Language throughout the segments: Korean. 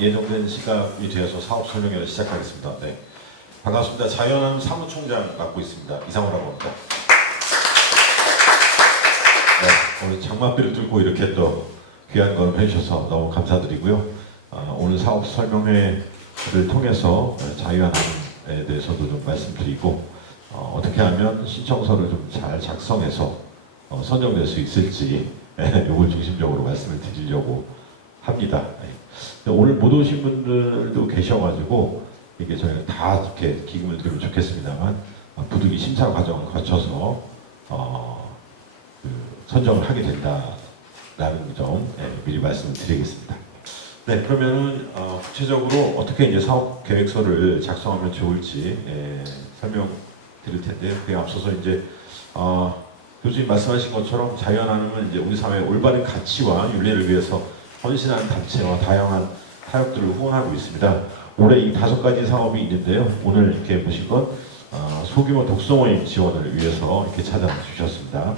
예정된 시간이 되어서 사업 설명회를 시작하겠습니다. 네, 반갑습니다. 자연한 사무총장 맡고 있습니다. 이상호라고 합니다. 네, 오늘 장맛비를 뚫고 이렇게 또 귀한 걸음 해주셔서 너무 감사드리고요. 오늘 사업 설명회를 통해서 자유한함에 대해서도 좀 말씀드리고 어떻게 하면 신청서를 좀 잘 작성해서 선정될 수 있을지 이걸 중심적으로 말씀을 드리려고 합니다. 오늘 못 오신 분들도 계셔가지고 이게 저희가 다 이렇게 기금을 드리면 좋겠습니다만 부득이 심사 과정을 거쳐서 선정을 하게 된다라는 점 미리 말씀을 드리겠습니다. 네, 그러면은 구체적으로 어떻게 이제 사업 계획서를 작성하면 좋을지 설명드릴 텐데 그에 앞서서 이제 교수님 말씀하신 것처럼 자연한음은 이제 우리 사회의 올바른 가치와 윤리를 위해서 헌신하는 단체와 다양한 타협들을 후원하고 있습니다. 올해 이 5가지 사업이 있는데요. 오늘 이렇게 보신 건 소규모 독서 모임 지원을 위해서 이렇게 찾아주셨습니다.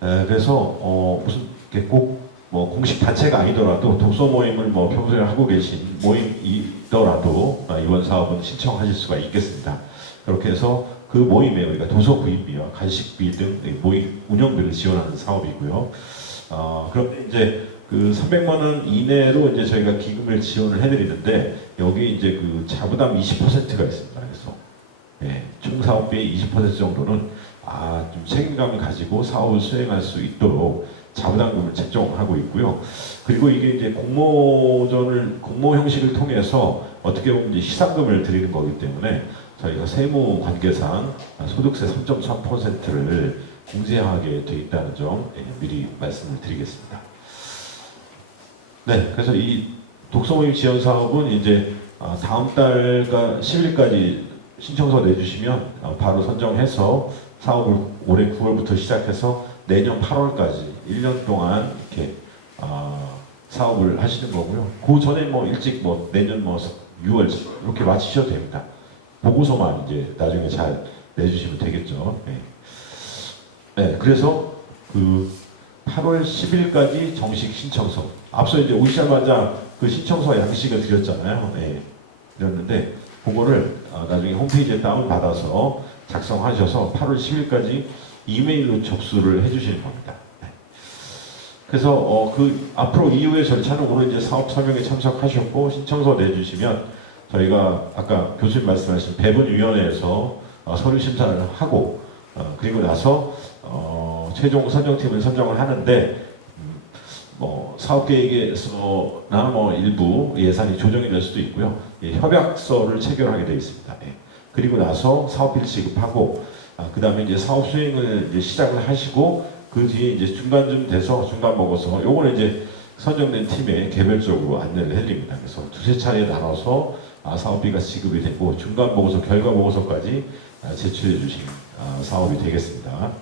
네. 그래서 무슨 이렇게 꼭 뭐 공식 단체가 아니더라도 독서 모임을 뭐 평소에 하고 계신 모임이더라도 이번 사업은 신청하실 수가 있겠습니다. 그렇게 해서 그 모임에 우리가 도서 구입비와 간식비 등 모임 운영비를 지원하는 사업이고요. 그런데 이제 그 300만 원 이내로 이제 저희가 기금을 지원을 해드리는데 여기 이제 그 자부담 20%가 있습니다. 그래서 총 사업비의 20% 정도는 좀 책임감을 가지고 사업을 수행할 수 있도록 자부담금을 책정하고 있고요. 그리고 이게 이제 공모 형식을 통해서 어떻게 보면 이제 시상금을 드리는 거기 때문에 저희가 세무 관계상 소득세 3.3%를 공제하게 돼 있다는 점 미리 말씀을 드리겠습니다. 네, 그래서 이 독서모임 지원 사업은 이제 다음 달과 10일까지 신청서 내주시면 바로 선정해서 사업을 올해 9월부터 시작해서 내년 8월까지 1년 동안 이렇게 사업을 하시는 거고요. 그 전에 뭐 일찍 뭐 내년 뭐 6월 이렇게 마치셔도 됩니다. 보고서만 이제 나중에 잘 내주시면 되겠죠. 네, 그래서 그 8월 10일까지 정식 신청서. 앞서 이제 오시자마자 그 신청서 양식을 드렸잖아요. 드렸는데 그거를 나중에 홈페이지에 다운 받아서 작성하셔서 8월 10일까지 이메일로 접수를 해주시는 겁니다. 그래서 그 앞으로 이후의 절차는 오늘 이제 사업 설명에 참석하셨고 신청서 내주시면 저희가 아까 교수님 말씀하신 배분위원회에서 서류 심사를 하고 그리고 나서 최종 선정팀을 선정을 하는데 뭐 사업 계획에서나 뭐 일부 예산이 조정이 될 수도 있고요. 협약서를 체결하게 되어 있습니다. 그리고 나서 사업비를 지급하고 그 다음에 이제 사업 수행을 이제 시작을 하시고 그 뒤에 이제 중간쯤 돼서 중간 먹어서 요거는 이제 선정된 팀에 개별적으로 안내를 해드립니다. 그래서 두세 차례 나눠서 사업비가 지급이 되고 중간 보고서, 결과 보고서까지 제출해 주신 사업이 되겠습니다.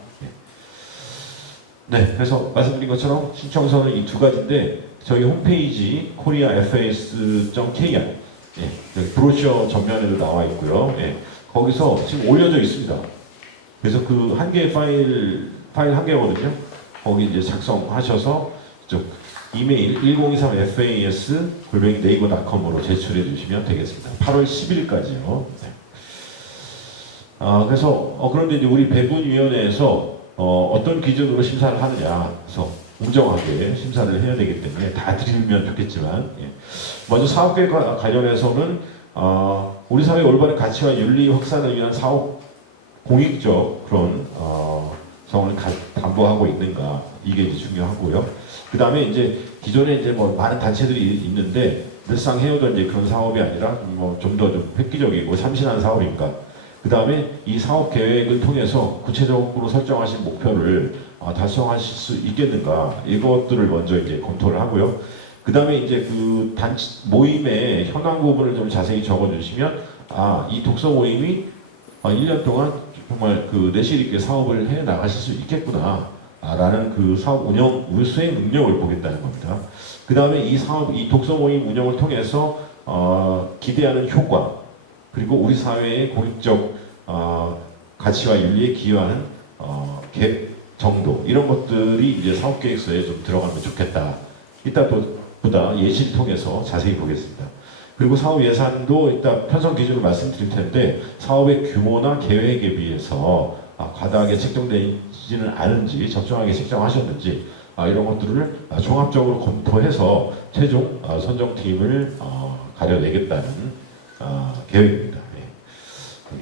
네, 그래서 말씀드린 것처럼 신청서는 이 2가지인데 저희 홈페이지 koreafas.kr 브로셔 전면에도 나와 있고요. 거기서 지금 올려져 있습니다. 그래서 그 한 개의 파일 한 개거든요. 거기 이제 작성하셔서 이메일 1023fas@naver.com으로 제출해 주시면 되겠습니다. 8월 10일까지요. 그래서 그런데 이제 우리 배분위원회에서 어떤 기준으로 심사를 하느냐, 그래서 공정하게 심사를 해야 되기 때문에 다 드리면 좋겠지만, 먼저 사업계획과 관련해서는 우리 사회의 올바른 가치와 윤리 확산을 위한 사업 공익적 그런 성을 담보하고 있는가, 이게 이제 중요하고요. 그 다음에 이제 기존에 이제 뭐 많은 단체들이 있는데 늘상 해오던 이제 그런 사업이 아니라 뭐 좀 더 좀 획기적이고 참신한 사업인가. 그 다음에 이 사업 계획을 통해서 구체적으로 설정하신 목표를 달성하실 수 있겠는가, 이것들을 먼저 이제 검토를 하고요. 그 다음에 이제 그 모임의 현황 부분을 좀 자세히 적어주시면 이 독서 모임이 1년 동안 정말 그 내실 있게 사업을 해 나가실 수 있겠구나 라는 그 사업 수행 능력을 보겠다는 겁니다. 그 다음에 이 독서 모임 운영을 통해서 기대하는 효과, 그리고 우리 사회의 공익적 가치와 윤리에 기여하는 정도, 이런 것들이 이제 사업계획서에 좀 들어가면 좋겠다. 이따 또 보다 예시를 통해서 자세히 보겠습니다. 그리고 사업 예산도 이따 편성 기준을 말씀드릴 텐데 사업의 규모나 계획에 비해서 과다하게 책정되지는 않은지 적정하게 책정하셨는지 이런 것들을 종합적으로 검토해서 최종 선정팀을 가려내겠다는 계획입니다. 예.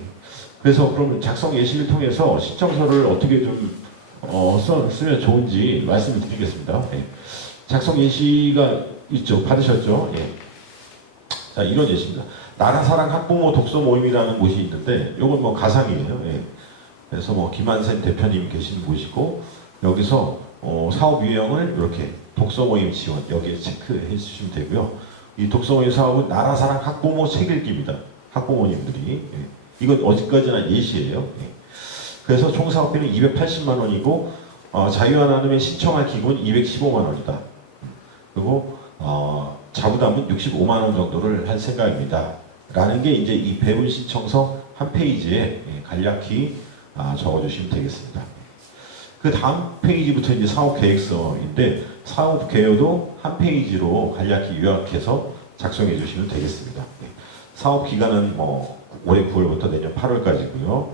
그래서 그럼 작성 예시를 통해서 신청서를 어떻게 좀 쓰면 좋은지 말씀을 드리겠습니다. 예. 작성 예시가 있죠. 받으셨죠? 예. 자, 이런 예시입니다. 나라사랑 학부모 독서 모임이라는 곳이 있는데, 이건 뭐 가상이에요. 예. 그래서 뭐 김한센 대표님 계시는 곳이고, 여기서 사업 유형을 이렇게 독서 모임 지원 여기에 체크해 주시면 되고요. 이 독서 모임 사업은 나라사랑 학부모 책 읽기입니다. 학부모님들이. 예. 이건 어디까지나 예시예요. 예. 그래서 총 사업비는 280만 원이고, 자유한 나눔에 신청할 기구는 215만 원이다. 그리고 자부담은 65만 원 정도를 할 생각입니다. 라는 게 이제 이 배분 신청서 한 페이지에 간략히 적어주시면 되겠습니다. 그 다음 페이지부터 이제 사업 계획서인데 사업 개요도 한 페이지로 간략히 요약해서 작성해 주시면 되겠습니다. 사업 기간은 뭐 올해 9월부터 내년 8월까지고요.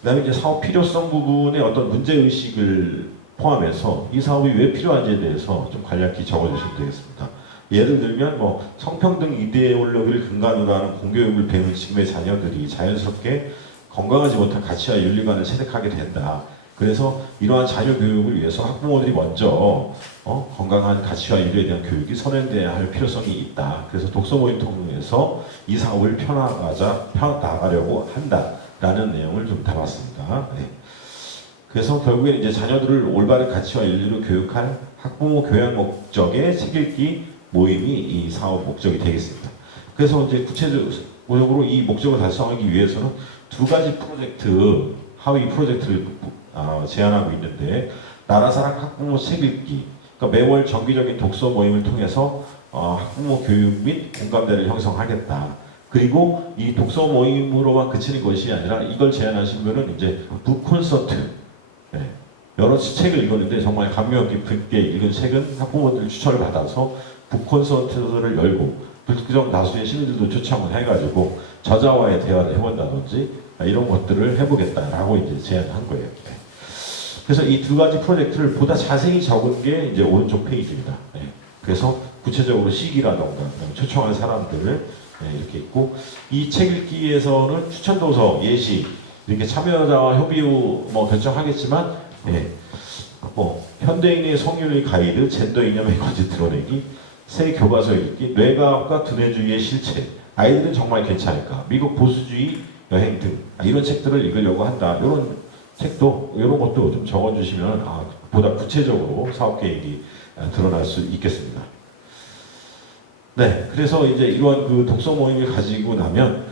그다음에 이제 사업 필요성 부분에 어떤 문제 의식을 포함해서 이 사업이 왜 필요한지에 대해서 좀 간략히 적어주시면 되겠습니다. 예를 들면 뭐 성평등 이데올로기를 근간으로 하는 공교육을 배우는 지금의 자녀들이 자연스럽게 건강하지 못한 가치와 윤리관을 체득하게 된다. 그래서 이러한 자녀 교육을 위해서 학부모들이 먼저 건강한 가치와 윤리에 대한 교육이 선행돼야 할 필요성이 있다. 그래서 독서 모임 통해서 이 사업을 펴나가려고 한다라는 내용을 좀 담았습니다. 네. 그래서 결국에는 이제 자녀들을 올바른 가치와 윤리로 교육할 학부모 교양 목적의 책 읽기 모임이 이 사업 목적이 되겠습니다. 그래서 이제 구체적으로 이 목적을 달성하기 위해서는 두 가지 프로젝트, 하위 프로젝트를 제안하고 있는데 나라사랑 학부모 책 읽기, 그러니까 매월 정기적인 독서 모임을 통해서 학부모 교육 및 공감대를 형성하겠다. 그리고 이 독서 모임으로만 그치는 것이 아니라 이걸 제안하신 분은 이제 북 콘서트, 네. 여러 책을 읽었는데 정말 감명 깊게 읽은 책은 학부모들 추천을 받아서 북 콘서트를 열고 불특정 다수의 시민들도 초청을 해가지고 저자와의 대화를 해본다든지 이런 것들을 해보겠다라고 이제 제안한 거예요. 네. 그래서 이 두 가지 프로젝트를 보다 자세히 적은 게 이제 오른쪽 페이지입니다. 네. 그래서 구체적으로 시기라던가 초청한 사람들을 이렇게 있고 이 책 읽기에서는 추천도서, 예시 이렇게 참여자와 협의 후 뭐 결정하겠지만 현대인의 성윤리 가이드, 젠더 이념의 거짓 드러내기, 새 교과서 읽기, 뇌과학과 두뇌주의의 실체, 아이들은 정말 괜찮을까, 미국 보수주의 여행 등 이런 책들을 읽으려고 한다. 이런 책도 이런 것도 좀 적어주시면 보다 구체적으로 사업 계획이 드러날 수 있겠습니다. 네, 그래서 이제 이러한 그 독서 모임을 가지고 나면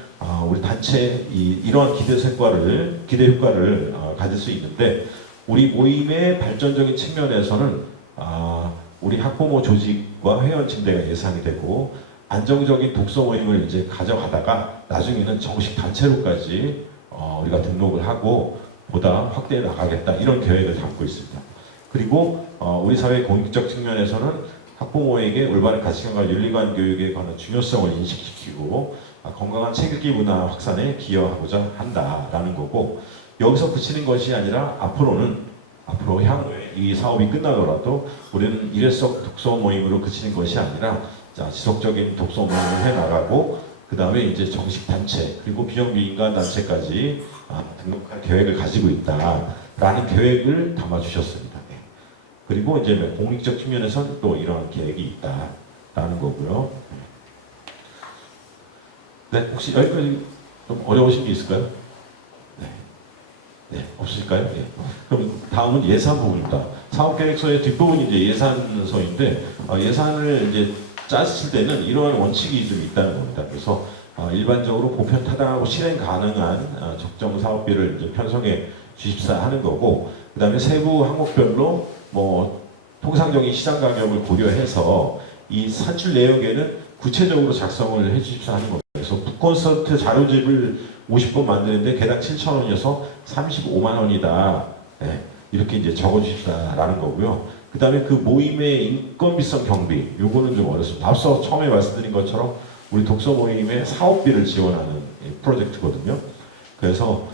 우리 단체 이러한 기대 효과를 가질 수 있는데 우리 모임의 발전적인 측면에서는 우리 학부모 조직과 회원 증대가 예상이 되고 안정적인 독서 모임을 이제 가져가다가 나중에는 정식 단체로까지 우리가 등록을 하고 보다 확대해 나가겠다 이런 계획을 담고 있습니다. 그리고 우리 사회의 공익적 측면에서는 학부모에게 올바른 가치관과 윤리관 교육에 관한 중요성을 인식시키고 건강한 책 읽기 문화 확산에 기여하고자 한다라는 거고 여기서 그치는 것이 아니라 앞으로 향후에 이 사업이 끝나더라도 우리는 일회성 독서 모임으로 그치는 것이 아니라 지속적인 독서 모임을 해나가고 그 다음에 이제 정식 단체 그리고 비영리인간 단체까지 등록할 계획을 가지고 있다라는 계획을 담아주셨습니다. 네. 그리고 이제 공익적 측면에서는 또 이러한 계획이 있다라는 거고요. 네, 혹시 여기까지 좀 어려우신 게 있을까요? 네, 없으실까요? 네. 그럼 다음은 예산 부분입니다. 사업계획서의 뒷부분이 이제 예산서인데 예산을 이제 짰을 때는 이러한 원칙이 좀 있다는 겁니다. 그래서 일반적으로 보편 타당하고 실행 가능한 적정 사업비를 이제 편성해 주십사 하는 거고, 그 다음에 세부 항목별로 뭐 통상적인 시장 가격을 고려해서 이 산출 내역에는 구체적으로 작성을 해 주십사 하는 겁니다. 그래서 북콘서트 자료집을 50권 만드는데 개당 7,000원이어서 35만 원이다. 네, 이렇게 이제 적어 주십사라는 거고요. 그 다음에 그 모임의 인건비성 경비, 요거는 좀 어렵습니다. 앞서 처음에 말씀드린 것처럼 우리 독서 모임의 사업비를 지원하는 프로젝트거든요. 그래서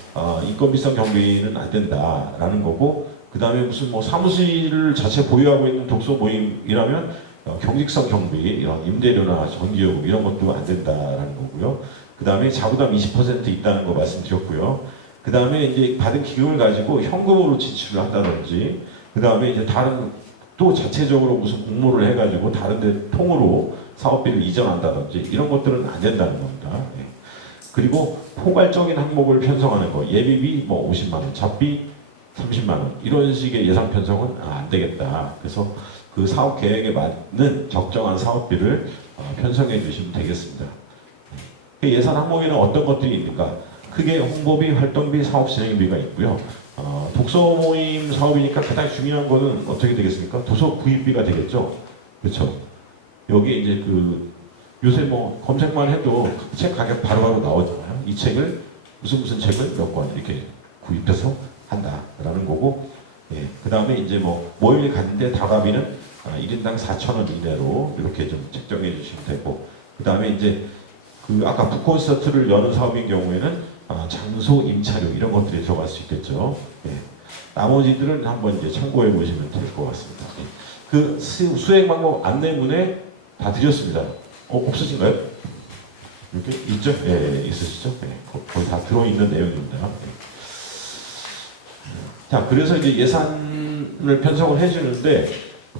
인건비성 경비는 안 된다라는 거고, 그 다음에 무슨 뭐 사무실 자체 보유하고 있는 독서 모임이라면 경직성 경비, 이런 임대료나 전기요금 이런 것도 안 된다라는 거고요. 그 다음에 자부담 20% 있다는 거 말씀드렸고요. 그 다음에 이제 받은 기금을 가지고 현금으로 지출을 한다든지, 그 다음에 이제 다른 또 자체적으로 무슨 공모를 해가지고 다른 데 통으로 사업비를 이전한다든지 이런 것들은 안 된다는 겁니다. 예. 그리고 포괄적인 항목을 편성하는 거, 예비비 뭐 50만 원, 잡비 30만 원 이런 식의 예산 편성은 안 되겠다. 그래서 그 사업 계획에 맞는 적정한 사업비를 편성해 주시면 되겠습니다. 그 예산 항목에는 어떤 것들이 있는가? 크게 홍보비, 활동비, 사업 진행비가 있고요. 독서 모임 사업이니까 가장 중요한 거는 어떻게 되겠습니까? 도서 구입비가 되겠죠. 그렇죠. 여기 이제 그 요새 뭐 검색만 해도 책 가격 바로바로 나오잖아요. 이 책을 무슨 책을 몇 권 이렇게 구입해서 한다라는 거고, 예. 그 다음에 이제 뭐 모임을 갔는데 다가비는 1인당 4,000원 이내로 이렇게 좀 책정해 주시면 되고, 그 다음에 이제 그 아까 북콘서트를 여는 사업인 경우에는 장소, 임차료 이런 것들이 들어갈 수 있겠죠. 예. 나머지들은 한번 이제 참고해 보시면 될 것 같습니다. 예. 그 수행 방법 안내문에 다 드렸습니다. 없으신가요? 이렇게 있죠? 예, 있으시죠? 예, 거의 다 들어있는 내용입니다. 예. 자, 그래서 이제 예산을 편성을 해주는데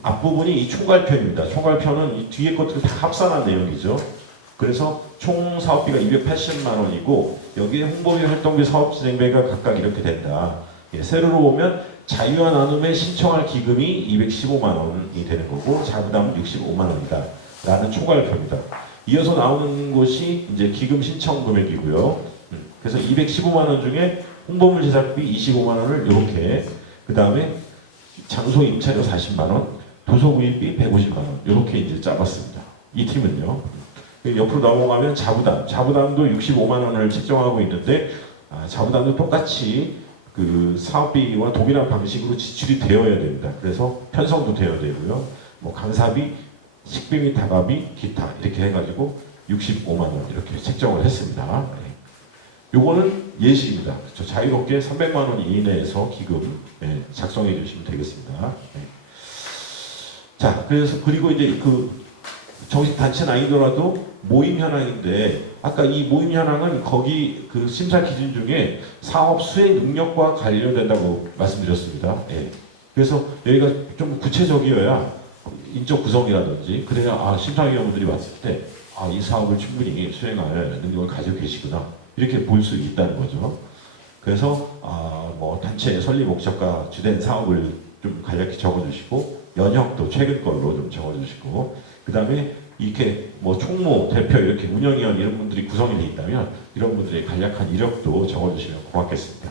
앞부분이 이 총괄편입니다. 총괄편은 이 뒤에 것들을 다 합산한 내용이죠. 그래서 총 사업비가 280만 원이고 여기에 홍보비, 활동비, 사업진행비가 각각 이렇게 된다. 예, 세로로 보면 자유화 나눔에 신청할 기금이 215만 원이 되는 거고 자부담은 65만 원이다. 라는 총괄표입니다. 이어서 나오는 것이 이제 기금 신청 금액이고요. 그래서 215만 원 중에 홍보물 제작비 25만 원을 이렇게, 그 다음에 장소 임차료 40만 원, 도서 구입비 150만 원 이렇게 이제 짜봤습니다. 이 팀은요. 옆으로 넘어가면 자부담도 65만 원을 책정하고 있는데 자부담도 똑같이 그 사업비와 동일한 방식으로 지출이 되어야 됩니다. 그래서 편성도 되어야 되고요. 뭐 강사비, 식비 및 다가비, 기타 이렇게 해가지고 65만 원 이렇게 책정을 했습니다. 요거는 예시입니다. 그렇죠? 자유롭게 300만 원 이내에서 기금 작성해 주시면 되겠습니다. 자, 그래서 그리고 이제 그 정식 단체는 아니더라도 모임 현황인데 아까 이 모임 현황은 거기 그 심사 기준 중에 사업 수행 능력과 관련된다고 말씀드렸습니다. 그래서 여기가 좀 구체적이어야 인적 구성이라든지 그래야 심사위원분들이 왔을 때 이 사업을 충분히 수행할 능력을 가지고 계시구나 이렇게 볼 수 있다는 거죠. 그래서 뭐 단체의 설립 목적과 주된 사업을 좀 간략히 적어주시고 연형도 최근 걸로 좀 적어주시고 그 다음에 이렇게 뭐 총무, 대표 이렇게 운영위원 이런 분들이 구성이 되어 있다면 이런 분들의 간략한 이력도 적어주시면 고맙겠습니다.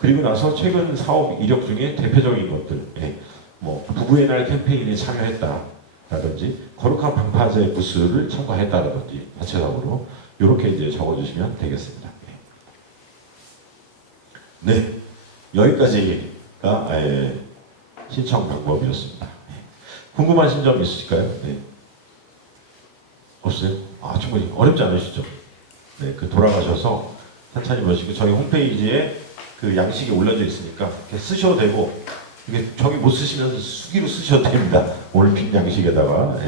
그리고 나서 최근 사업 이력 중에 대표적인 것들, 뭐 부부의 날 캠페인에 참여했다라든지 거룩한 방파제 부스를 참가했다라든지 자체적으로 이렇게 이제 적어주시면 되겠습니다. 네, 여기까지가 신청 방법이었습니다. 궁금하신 점 있으실까요? 네. 없어요? 충분히 어렵지 않으시죠? 네, 그 돌아가셔서 천천히 보시고 저희 홈페이지에 그 양식이 올려져 있으니까 이렇게 쓰셔도 되고 이게 저기 못 쓰시면 수기로 쓰셔도 됩니다. 올림픽 양식에다가